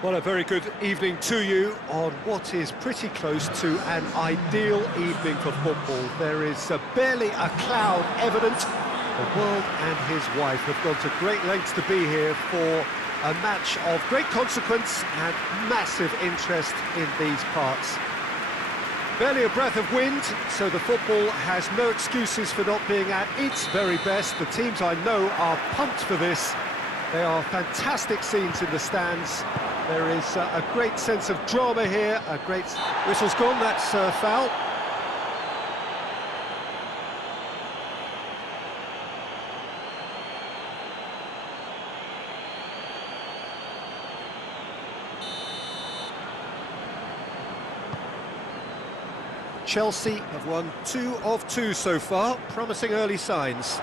Well, a very good evening to you on what is pretty close to an ideal evening for football. There is barely a cloud evident. The world and his wife have gone to great lengths to be here for a match of great consequence and massive interest in these parts. Barely a breath of wind, so the football has no excuses for not being at its very best. The teams I know are pumped for this. They are fantastic scenes in the stands. There is a great sense of drama here, a great... Whistle's gone, that's foul. Chelsea have won 2 of 2 so far, promising early signs.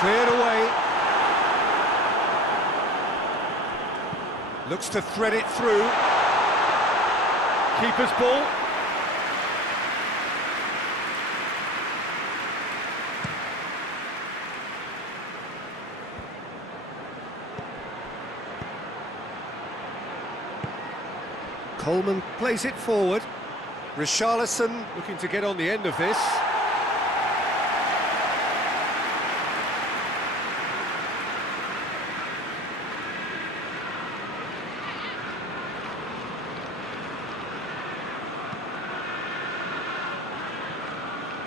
Cleared away. Looks to thread it through. Keeper's ball. Coleman plays it forward. Richarlison looking to get on the end of this.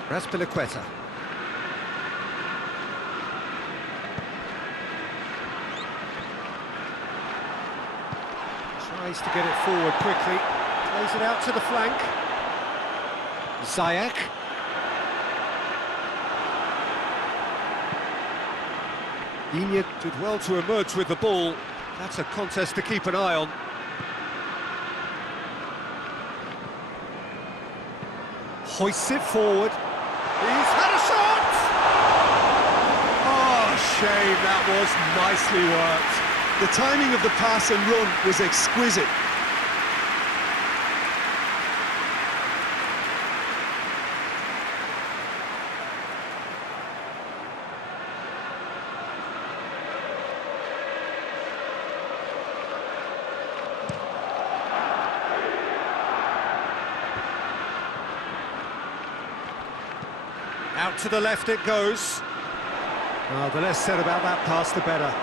Raspilicueta. Tries to get it forward quickly. Plays it out to the flank. Ziyech. Lihat did well to emerge with the ball. That's a contest to keep an eye on. Hoists it forward. He's had a shot! Oh, shame, that was nicely worked. The timing of the pass and run was exquisite. Out to the left it goes. Oh, the less said about that pass, the better.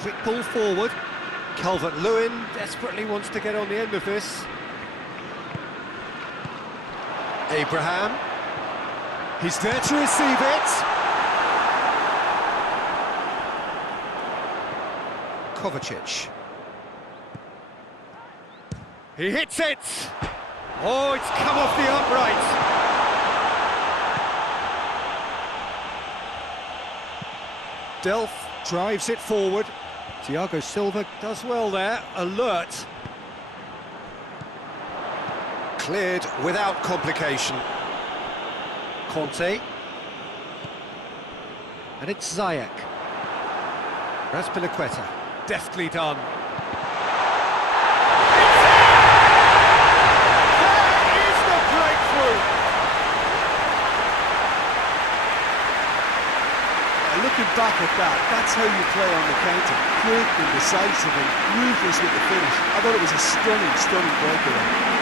Quick ball forward. Calvert-Lewin desperately wants to get on the end of this. Abraham. He's there to receive it. Kovacic. He hits it! Oh, it's come off the upright. Delph drives it forward. Thiago Silva does well there, alert. Cleared without complication. Conte. And it's Ziyech. Raspilicueta. Deftly done. Looking back at that, that's how you play on the counter. Quick and decisive and ruthless with the finish. I thought it was a stunning breakaway.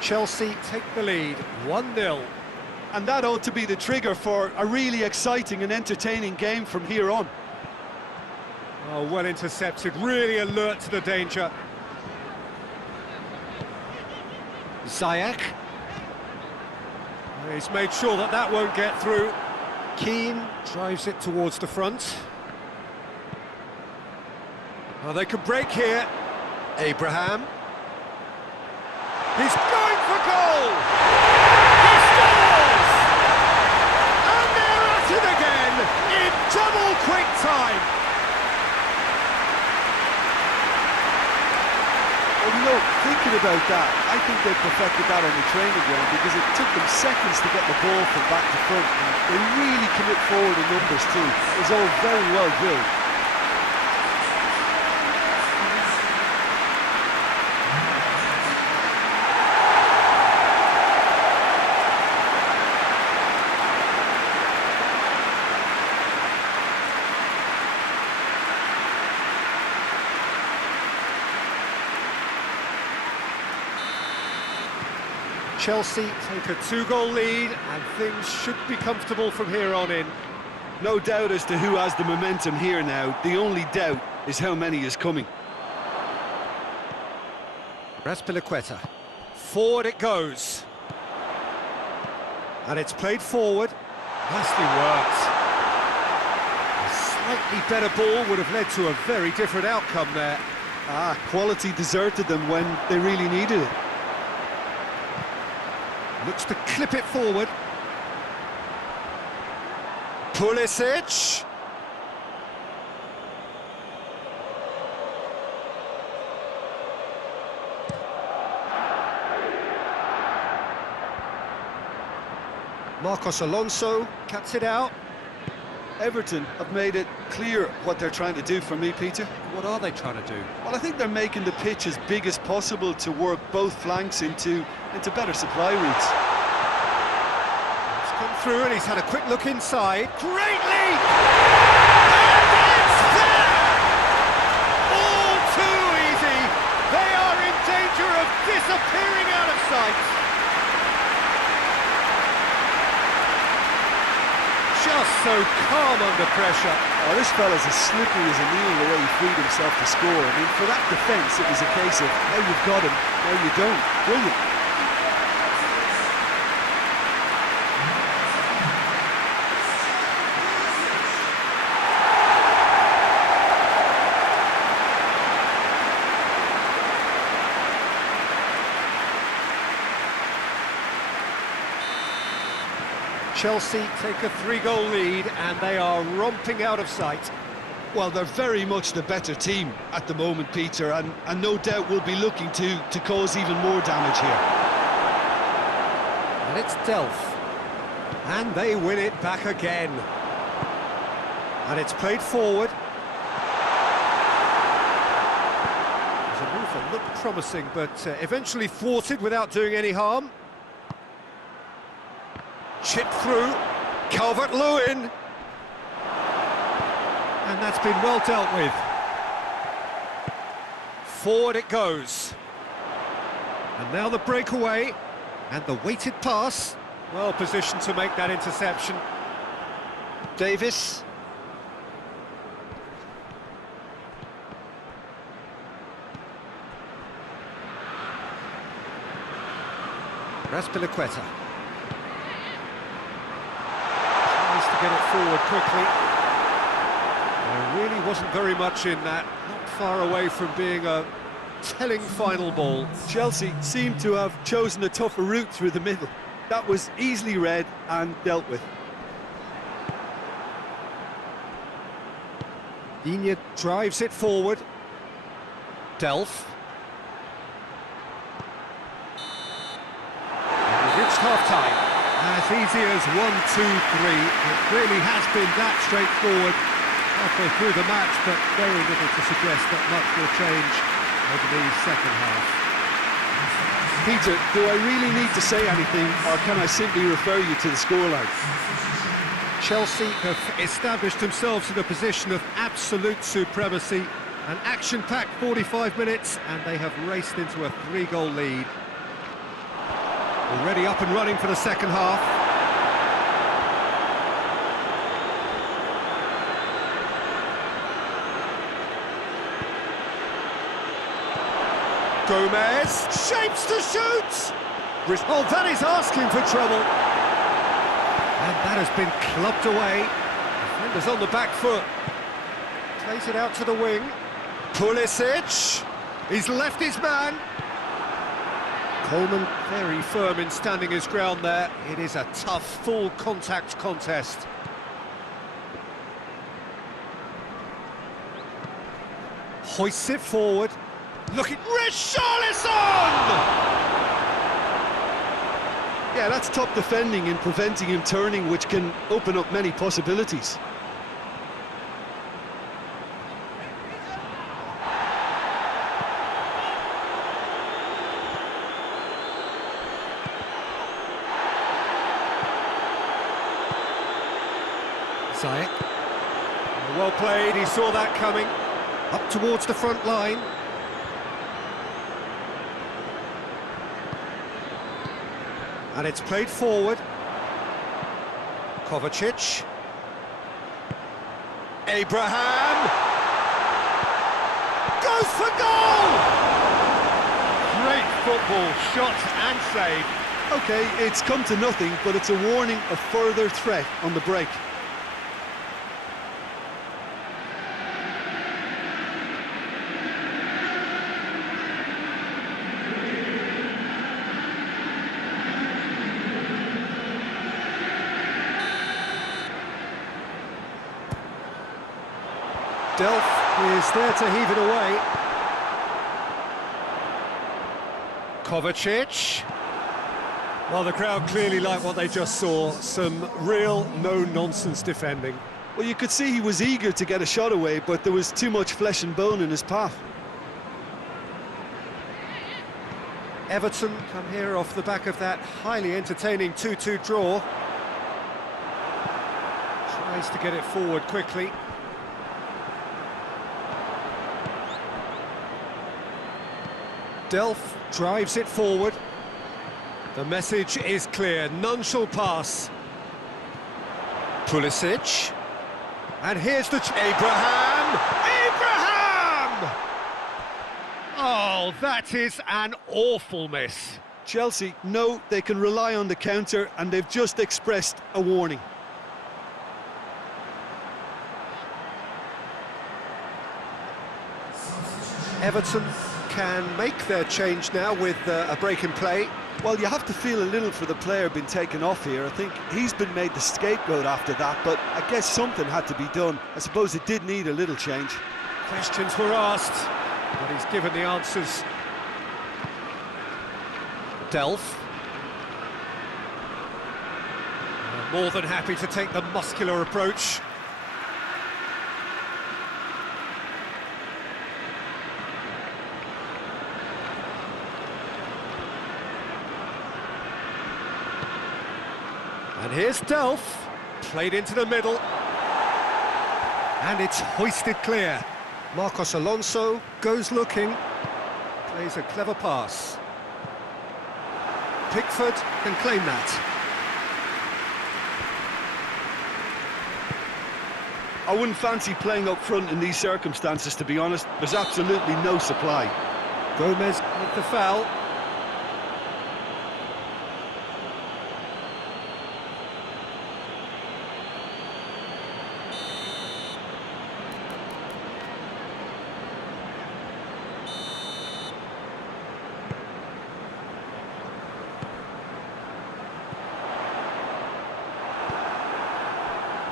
Chelsea take the lead, 1-0. And that ought to be the trigger for a really exciting and entertaining game from here on. Oh, well intercepted, really alert to the danger. Ziyech. He's made sure that that won't get through. Keane drives it towards the front. Oh, they could break here. Abraham. He's going for goal! He's that. I think they perfected that on the training ground because it took them seconds to get the ball from back to front. They really commit forward in numbers too. It was all very well drilled. Chelsea take a 2-goal lead, and things should be comfortable from here on in. No doubt as to who has the momentum here now. The only doubt is how many is coming. Raspilicueta. Forward it goes. And it's played forward. Nicely worked. A slightly better ball would have led to a very different outcome there. Quality deserted them when they really needed it. Looks to clip it forward. Pulisic. Marcos Alonso cuts it out. Everton have made it clear what they're trying to do for me, Peter. What are they trying to do? Well, I think they're making the pitch as big as possible to work both flanks into better supply routes. He's come through and he's had a quick look inside. Great lead! And it's there! All too easy! They are in danger of disappearing out of sight. Just so calm under pressure. Oh, this fella's as slippery as a needle the way he freed himself to score. I mean, for that defence, it was a case of, now you've got him, now you don't. Brilliant. Chelsea take a 3-goal lead and they are romping out of sight. Well, they're very much the better team at the moment, Peter, and no doubt will be looking to cause even more damage here. And it's Delph. And they win it back again. And it's played forward. There's a move that looked promising, but eventually thwarted without doing any harm. Chip through, Calvert-Lewin. And that's been well dealt with. Forward it goes. And now the breakaway, and the weighted pass. Well positioned to make that interception. Davis. Raspilicueta. To get it forward quickly. There really wasn't very much in that, not far away from being a telling final ball. Chelsea seemed to have chosen a tougher route through the middle. That was easily read and dealt with. Lihat drives it forward. Delph. And we've reached half-time. As easy as 1, 2, 3. It really has been that straightforward halfway through the match, but very little to suggest that much will change over the second half. Peter, do I really need to say anything, or can I simply refer you to the scoreline? Chelsea have established themselves in a position of absolute supremacy. An action-packed 45 minutes, and they have raced into a 3-goal lead. Already up and running for the second half. Gomez shapes to shoot. Oh, that is asking for trouble. And that has been clubbed away. Defender's on the back foot. Plays it out to the wing. Pulisic. He's left his man. Coleman very firm in standing his ground there. It is a tough, full contact contest. Hoists it forward. Looking... Richarlison! Yeah, that's top defending and preventing him turning, which can open up many possibilities. Ziyech. Well played, he saw that coming. Up towards the front line. And it's played forward. Kovacic. Abraham. Goes for goal! Great football, shot and save. Okay, it's come to nothing, but it's a warning of further threat on the break. Delph is there to heave it away. Kovacic. Well, the crowd clearly liked what they just saw. Some real no-nonsense defending. Well, you could see he was eager to get a shot away, but there was too much flesh and bone in his path. Everton come here off the back of that highly entertaining 2-2 draw. Tries to get it forward quickly. Delph drives it forward. The message is clear, none shall pass. Pulisic. And here's the... Abraham! Abraham! Oh, that is an awful miss. Chelsea know they can rely on the counter, and they've just expressed a warning. Everton can make their change now with a break in play. Well, you have to feel a little for the player being taken off here. I think he's been made the scapegoat after that, but I guess something had to be done. I suppose it did need a little change. Questions were asked, but he's given the answers. Delph. More than happy to take the muscular approach. And here's Delph, played into the middle. And it's hoisted clear. Marcos Alonso goes looking, plays a clever pass. Pickford can claim that. I wouldn't fancy playing up front in these circumstances, to be honest. There's absolutely no supply. Gomez with the foul.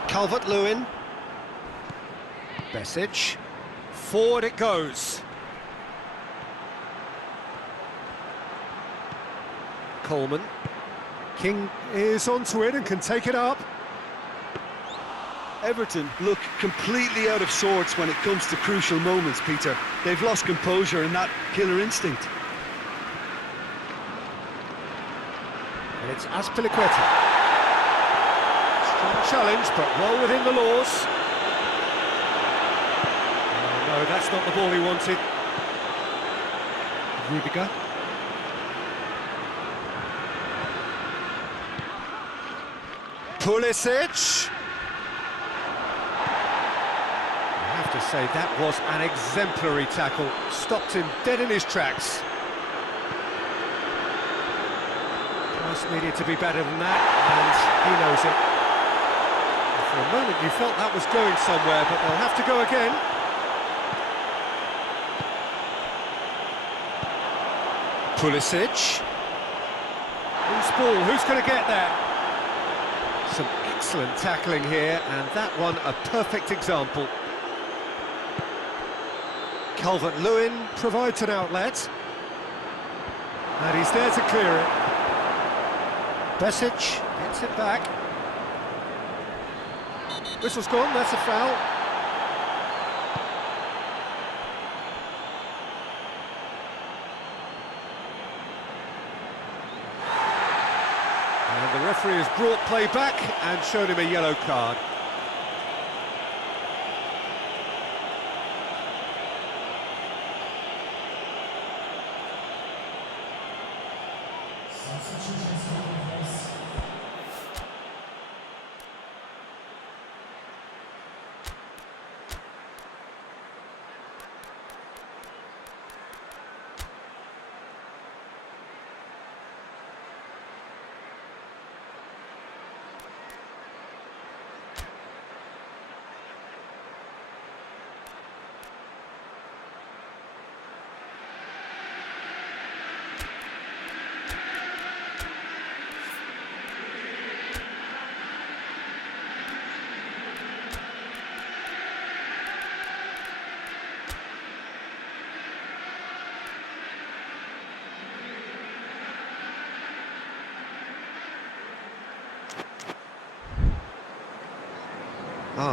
Calvert-Lewin. Besic. Forward it goes. Coleman. King is onto it and can take it up. Everton look completely out of sorts when it comes to crucial moments, Peter. They've lost composure and that killer instinct. And it's Azpilicueta. Strong challenge, but well within the laws. Oh, no, that's not the ball he wanted. Rudiger. Pulisic. I have to say, that was an exemplary tackle. Stopped him dead in his tracks. Pass needed to be better than that, and he knows it. For a moment you felt that was going somewhere, but they'll have to go again. Pulisic. Who's ball? Who's going to get there? Some excellent tackling here, and that one a perfect example. Calvert-Lewin provides an outlet. And he's there to clear it. Besic gets it back. Whistle's gone, that's a foul. And the referee has brought play back and shown him a yellow card.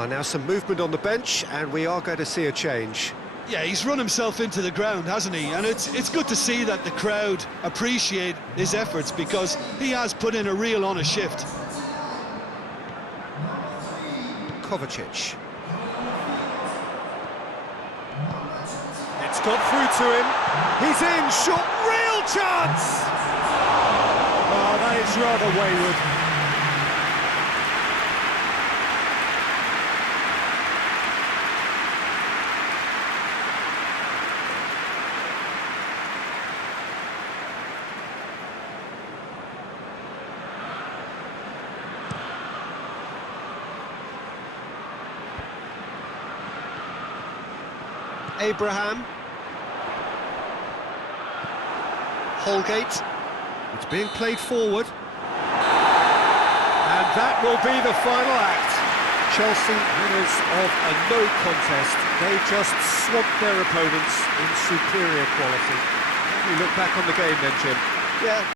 Now some movement on the bench, and we are going to see a change. Yeah, he's run himself into the ground, hasn't he? And it's good to see that the crowd appreciate his efforts, because he has put in a real honest shift. Kovacic. It's got through to him. He's in, shot, real chance! Oh, that is rather wayward. Abraham. Holgate. It's being played forward. And that will be the final act. Chelsea winners of a no contest. They just swamped their opponents in superior quality. How do you look back on the game then, Jim? Yeah.